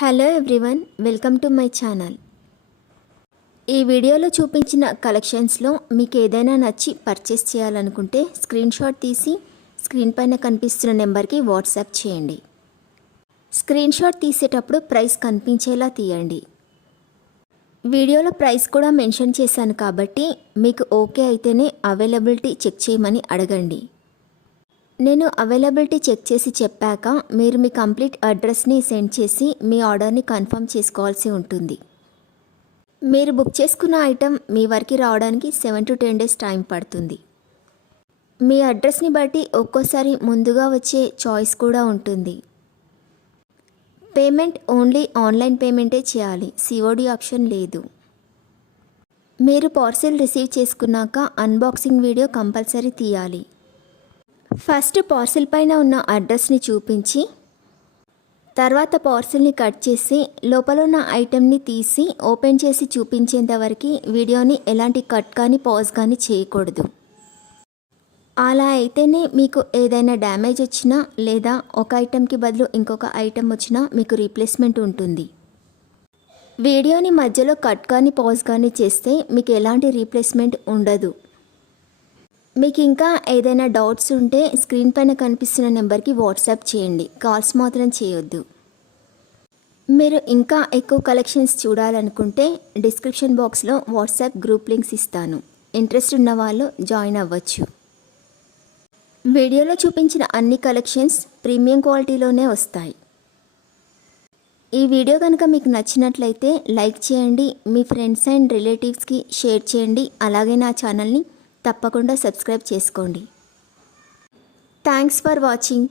Hello everyone, welcome to my channel. ఈ వీడియోలో చూపించిన కలెక్షన్స్లో మీకు ఏదైనా నచ్చి పర్చేస్ చేయాలనుకుంటే స్క్రీన్ షాట్ తీసి స్క్రీన్ పైన కనిపిస్తున్న నెంబర్కి వాట్సాప్ చేయండి. స్క్రీన్ షాట్ తీసేటప్పుడు ప్రైస్ కనిపించేలా తీయండి. వీడియోలో ప్రైస్ కూడా మెన్షన్ చేశాను కాబట్టి మీకు ఓకే అయితేనే అవైలబిలిటీ చెక్ చేయమని అడగండి. నేను అవైలబిలిటీ చెక్ చేసి చెప్పాక మీరు మీ కంప్లీట్ అడ్రస్ని సెండ్ చేసి మీ ఆర్డర్ని కన్ఫర్మ్ చేసుకోవాల్సి ఉంటుంది. మీరు బుక్ చేసుకున్న ఐటెం మీ వరకు రావడానికి 7 to 10 days టైం పడుతుంది. మీ అడ్రస్ని బట్టి ఒక్కోసారి ముందుగా వచ్చే చాయిస్ కూడా ఉంటుంది. పేమెంట్ ఓన్లీ ఆన్లైన్ పేమెంటే చేయాలి, సిఓడి ఆప్షన్ లేదు. మీరు పార్సిల్ రిసీవ్ చేసుకున్నాక అన్బాక్సింగ్ వీడియో కంపల్సరీ తీయాలి. ఫస్ట్ పార్సిల్ పైన ఉన్న అడ్రస్ని చూపించి తర్వాత పార్సిల్ని కట్ చేసి లోపల ఉన్న ఐటెంని తీసి ఓపెన్ చేసి చూపించేంత వరకు వీడియోని ఎలాంటి కట్ కానీ పాజ్ కానీ చేయకూడదు. అలా అయితేనే మీకు ఏదైనా డ్యామేజ్ వచ్చినా లేదా ఒక ఐటెంకి బదులు ఇంకొక ఐటెం వచ్చినా మీకు రీప్లేస్మెంట్ ఉంటుంది. వీడియోని మధ్యలో కట్ కానీ పాజ్ కానీ చేస్తే మీకు ఎలాంటి రీప్లేస్మెంట్ ఉండదు. మీకు ఇంకా ఏదైనా డౌట్స్ ఉంటే స్క్రీన్ పైన కనిపిస్తున్న నెంబర్కి వాట్సాప్ చేయండి, కాల్స్ మాత్రం చేయొద్దు. మీరు ఇంకా ఎక్కువ కలెక్షన్స్ చూడాలనుకుంటే డిస్క్రిప్షన్ బాక్స్లో వాట్సాప్ గ్రూప్ లింక్స్ ఇస్తాను, ఇంట్రెస్ట్ ఉన్న వాళ్ళు జాయిన్ అవ్వచ్చు. వీడియోలో చూపించిన అన్ని కలెక్షన్స్ ప్రీమియం క్వాలిటీలోనే వస్తాయి. ఈ వీడియో కనుక మీకు నచ్చినట్లయితే లైక్ చేయండి, మీ ఫ్రెండ్స్ అండ్ రిలేటివ్స్కి షేర్ చేయండి. అలాగే నా ఛానల్ని తప్పకుండా సబ్స్క్రైబ్ చేసుకోండి. Thanks for watching.